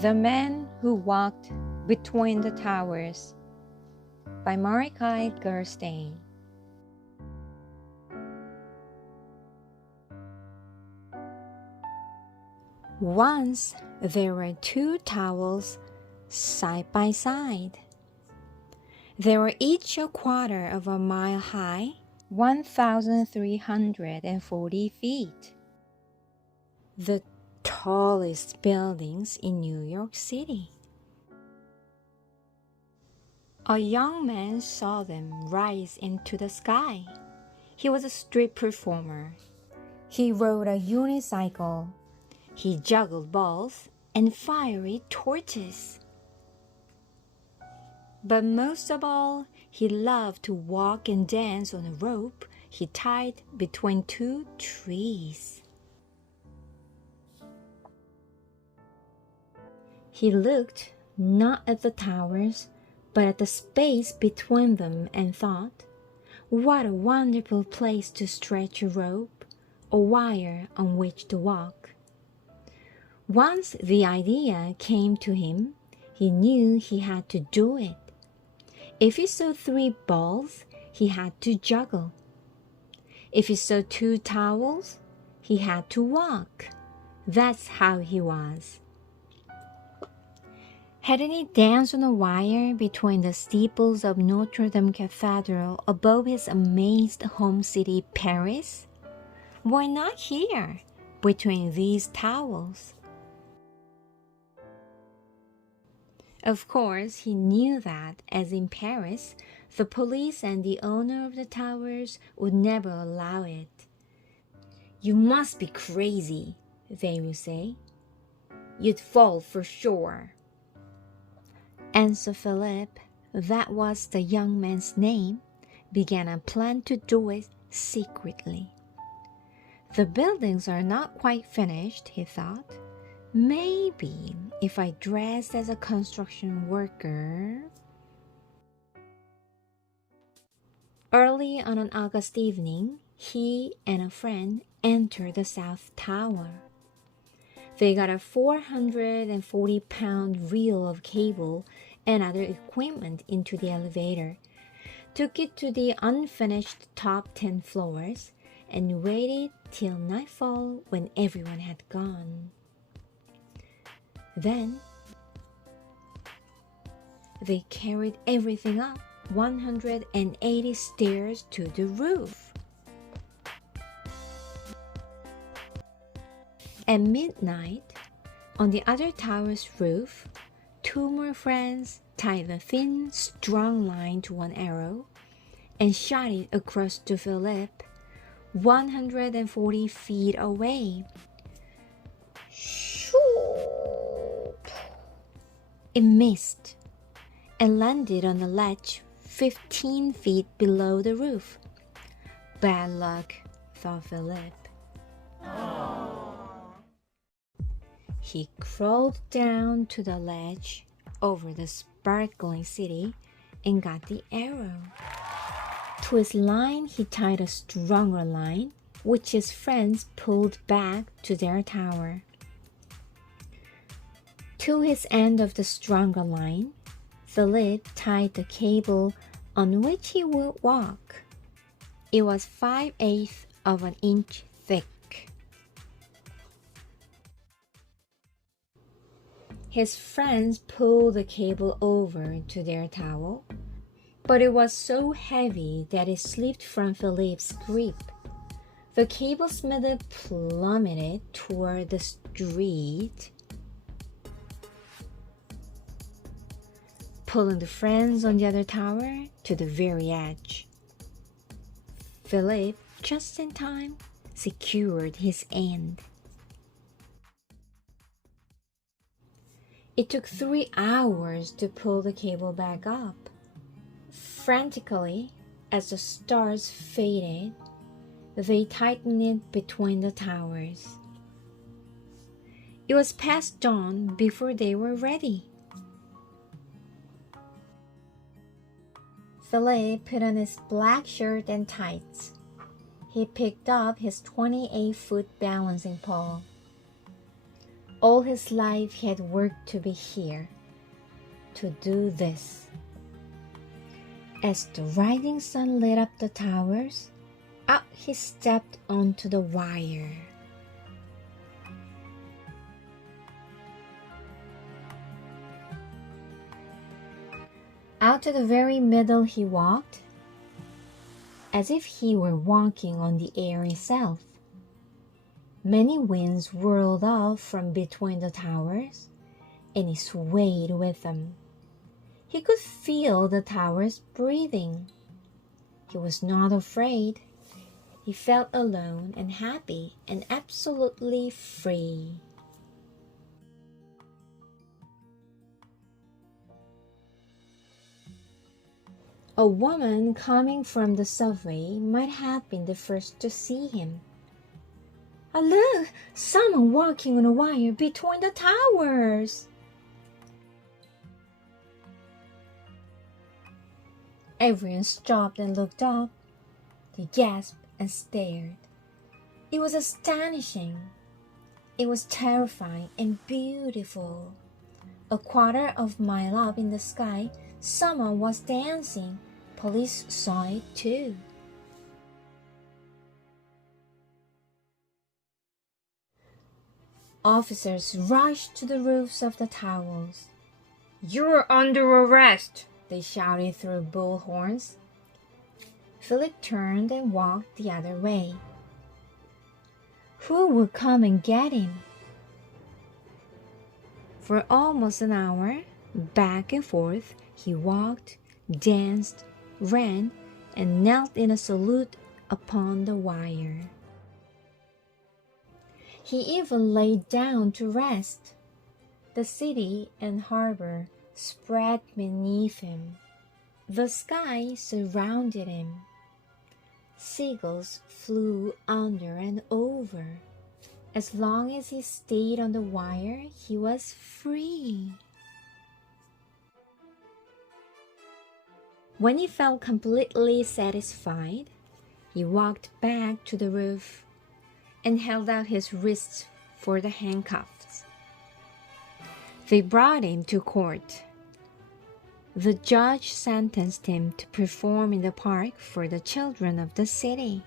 The Man Who Walked Between the Towers by Mordecai Gerstein. Once there were two towers side by side. They were each a quarter of a mile high, 1,340 feet. The tallest buildings in New York City. A young man saw them rise into the sky. He was a street performer. He rode a unicycle. He juggled balls and fiery torches. But most of all, he loved to walk and dance on a rope he tied between two trees. He looked not at the towers, but at the space between them and thought, what a wonderful place to stretch a rope, a wire on which to walk. Once the idea came to him, he knew he had to do it. If he saw 3 balls, he had to juggle. If he saw 2 towels, he had to walk. That's how he was. Hadn't he danced on a wire between the steeples of Notre Dame Cathedral above his amazed home city, Paris? Why not here, between these towels? Of course, he knew that, as in Paris, the police and the owner of the towers would never allow it. You must be crazy, they would say. You'd fall for sure. And so Philip, that was the young man's name, began a plan to do it secretly. The buildings are not quite finished, he thought. Maybe if I dressed as a construction worker. Early on an August evening, he and a friend entered the South Tower. They got a 440-pound reel of cable and other equipment into the elevator, took it to the unfinished top 10 floors, and waited till nightfall when everyone had gone. Then, they carried everything up 180 stairs to the roof. At midnight, on the other tower's roof, 2 more friends tied a thin, strong line to one arrow and shot it across to Philip, 140 feet away. It missed and landed on a ledge 15 feet below the roof. Bad luck, thought Philip. He crawled down to the ledge over the sparkling city and got the arrow. To his line, he tied a stronger line, which his friends pulled back to their tower. To his end of the stronger line, Philip tied the cable on which he would walk. It was 5/8 of an inch thick. His friends pulled the cable over to their towel, but it was so heavy that it slipped from Philip's grip. The cable smooth plummeted toward the street, pulling the friends on the other tower to the very edge. Philip, just in time, secured his end. It took 3 hours to pull the cable back up. Frantically, as the stars faded, they tightened it between the towers. It was past dawn before they were ready. Philip put on his black shirt and tights. He picked up his 28-foot balancing pole. All his life he had worked to be here, to do this. As the rising sun lit up the towers, up he stepped onto the wire. Out to the very middle he walked, as if he were walking on the air itself. Many winds whirled off from between the towers, and he swayed with them. He could feel the towers breathing. He was not afraid. He felt alone and happy and absolutely free. A woman coming from the subway might have been the first to see him. "Oh, look! Someone walking on a wire between the towers!" Everyone stopped and looked up. They gasped and stared. It was astonishing. It was terrifying and beautiful. A quarter of a mile up in the sky, someone was dancing. Police saw it too. Officers rushed to the roofs of the towers. "You're under arrest!" they shouted through bullhorns. Philip turned and walked the other way. Who would come and get him? For almost an hour, back and forth, he walked, danced, ran, and knelt in a salute upon the wire. He even lay down to rest. The city and harbor spread beneath him. The sky surrounded him. Seagulls flew under and over. As long as he stayed on the wire, he was free. When he felt completely satisfied, he walked back to the roof and held out his wrists for the handcuffs. They brought him to court. The judge sentenced him to perform in the park for the children of the city.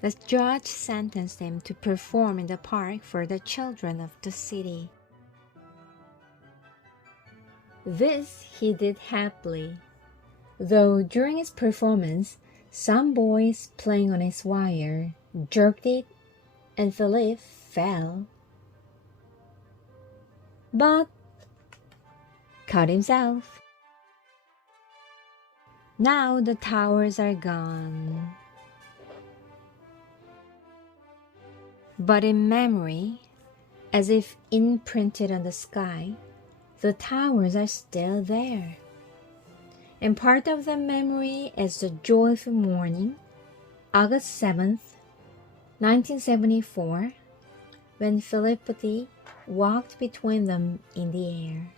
The judge sentenced him to perform in the park for the children of the city. This he did happily, though during his performance, some boys playing on his wire jerked it and Philip fell, but cut himself. Now the towers are gone, but in memory, as if imprinted on the sky, the towers are still there. And part of the memory is the joyful morning, August 7th, 1974, when Philip walked between them in the air.